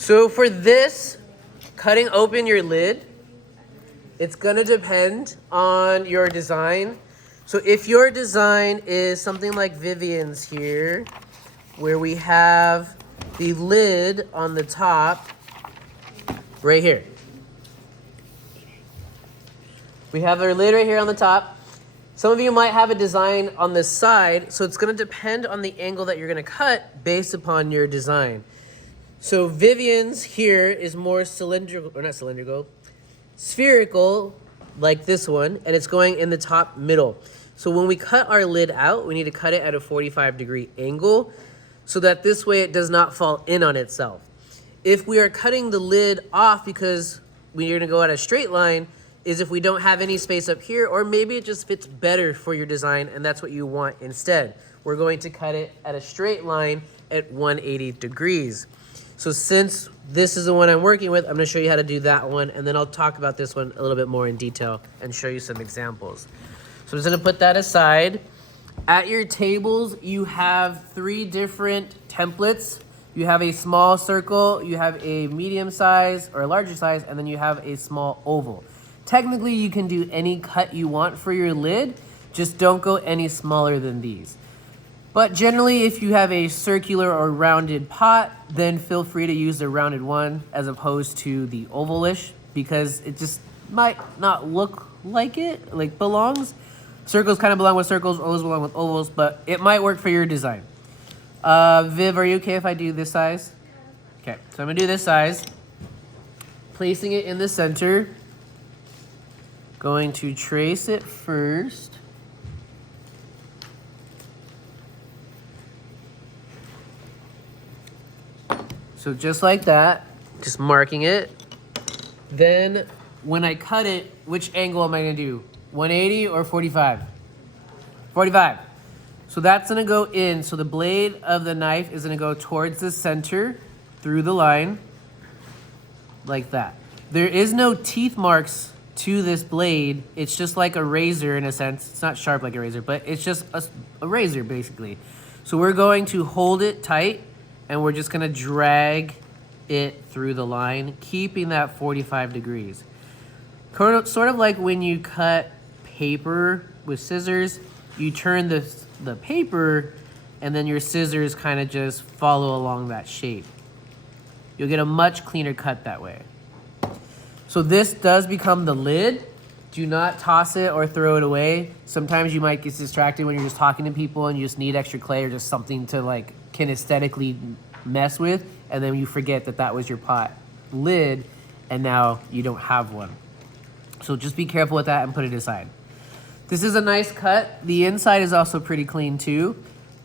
So for this, cutting open your lid, it's gonna depend on your design. So if your design is something like Vivian's here, where we have the lid on the top, right here. We have our lid right here on the top. Some of you might have a design on this side, so it's gonna depend on the angle that you're gonna cut based upon your design. So Vivian's here is more cylindrical, or not cylindrical, spherical, like this one, and it's going in the top middle. So when we cut our lid out, we need to cut it at a 45-degree angle so that this way it does not fall in on itself. If we are cutting the lid off because we're gonna go at a straight line, is if we don't have any space up here, or maybe it just fits better for your design and that's what you want instead. We're going to cut it at a straight line at 180 degrees. So since this is the one I'm working with, I'm gonna show you how to do that one, and then I'll talk about this one a little bit more in detail and show you some examples. So I'm just gonna put that aside. At your tables, you have 3 different templates. You have a small circle, you have a medium size or a larger size, and then you have a small oval. Technically, you can do any cut you want for your lid, just don't go any smaller than these. But generally, if you have a circular or rounded pot, then feel free to use the rounded one as opposed to the ovalish, because it just might not look like it, like belongs. Circles kind of belong with circles, ovals belong with ovals, but it might work for your design. Viv, are you okay if I do this size? Okay, so I'm gonna do this size. Placing it in the center. Going to trace it first. So just like that, just marking it. Then when I cut it, which angle am I gonna do? 180 or 45? 45. So that's gonna go in. So the blade of the knife is gonna go towards the center through the line, like that. There is no teeth marks to this blade. It's just like a razor in a sense. It's not sharp like a razor, but it's just a razor basically. So we're going to hold it tight and we're just gonna drag it through the line, keeping that 45 degrees. Sort of like when you cut paper with scissors, you turn the paper and then your scissors kind of just follow along that shape. You'll get a much cleaner cut that way. So this does become the lid. Do not toss it or throw it away. Sometimes you might get distracted when you're just talking to people and you just need extra clay or just something to like kinesthetically mess with, and then you forget that that was your pot lid and now you don't have one. So just be careful with that and put it aside. This is a nice cut. The inside is also pretty clean too,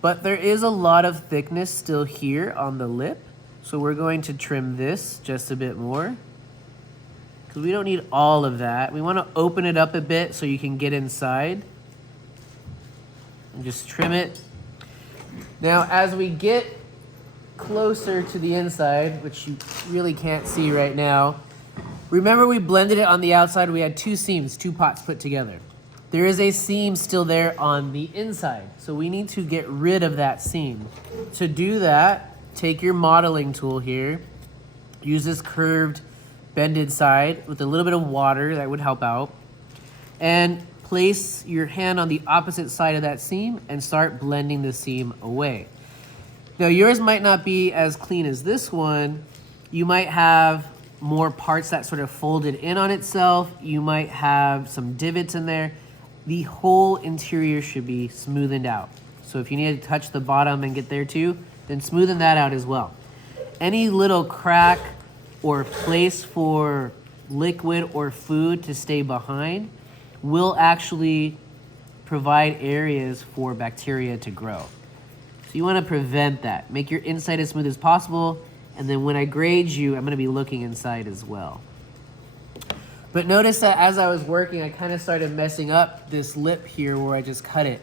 but there is a lot of thickness still here on the lip. So we're going to trim this just a bit more, because we don't need all of that. We want to open it up a bit so you can get inside. And just trim it. Now, as we get closer to the inside, which you really can't see right now, remember we blended it on the outside. We had 2 seams, 2 pots put together. There is a seam still there on the inside, so we need to get rid of that seam. To do that, take your modeling tool here, use this curved bended side with a little bit of water, that would help out, and place your hand on the opposite side of that seam and start blending the seam away. Now yours might not be as clean as this one. You might have more parts that sort of folded in on itself. You might have some divots in there. The whole interior should be smoothened out. So if you need to touch the bottom and get there too, then smoothen that out as well. Any little crack or place for liquid or food to stay behind will actually provide areas for bacteria to grow. So you want to prevent that. Make your inside as smooth as possible, and then when I grade you, I'm going to be looking inside as well. But notice that as I was working, I kind of started messing up this lip here where I just cut it.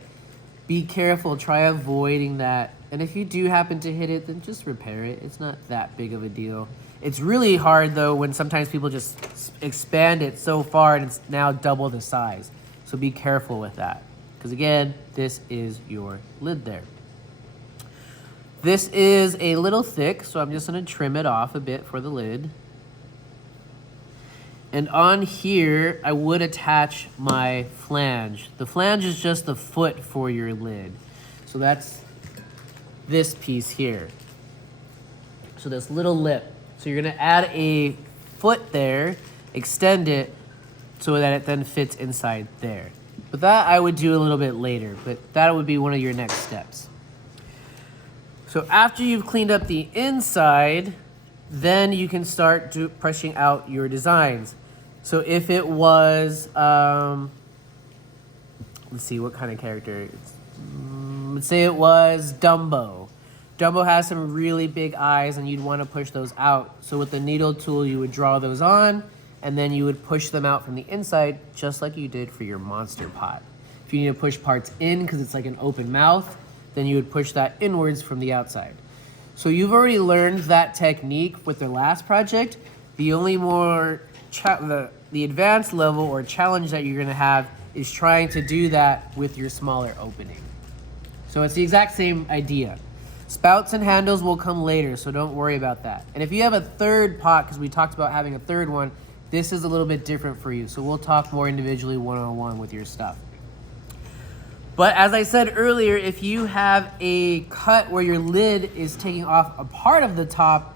Be careful, try avoiding that. And if you do happen to hit it, then just repair it. It's not that big of a deal. It's really hard though when sometimes people just expand it so far and it's now double the size. So be careful with that. Because again, this is your lid there. This is a little thick, so I'm just gonna trim it off a bit for the lid. And on here, I would attach my flange. The flange is just the foot for your lid. So that's this piece here. So this little lip. So you're gonna add a foot there, extend it so that it then fits inside there. But that I would do a little bit later, but that would be one of your next steps. So after you've cleaned up the inside, then you can start pushing out your designs. So if it was, let's see, what kind of character? Let's say it was Dumbo. Dumbo has some really big eyes and you'd want to push those out. So with the needle tool, you would draw those on and then you would push them out from the inside just like you did for your monster pot. If you need to push parts in because it's like an open mouth, then you would push that inwards from the outside. So you've already learned that technique with the last project. The only more, the advanced level or challenge that you're gonna have is trying to do that with your smaller opening. So it's the exact same idea. Spouts and handles will come later, so don't worry about that. And if you have a third pot, because we talked about having a third one, this is a little bit different for you. So we'll talk more individually one-on-one with your stuff. But as I said earlier, if you have a cut where your lid is taking off a part of the top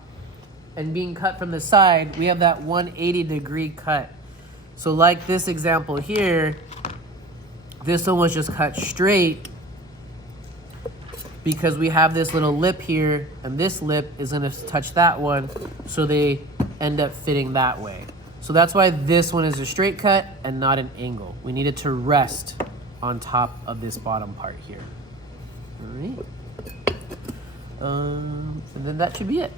and being cut from the side, we have that 180-degree cut. So like this example here, this one was just cut straight because we have this little lip here and this lip is gonna touch that one, so they end up fitting that way. So that's why this one is a straight cut and not an angle. We need it to rest on top of this bottom part here. All right. And then that should be it.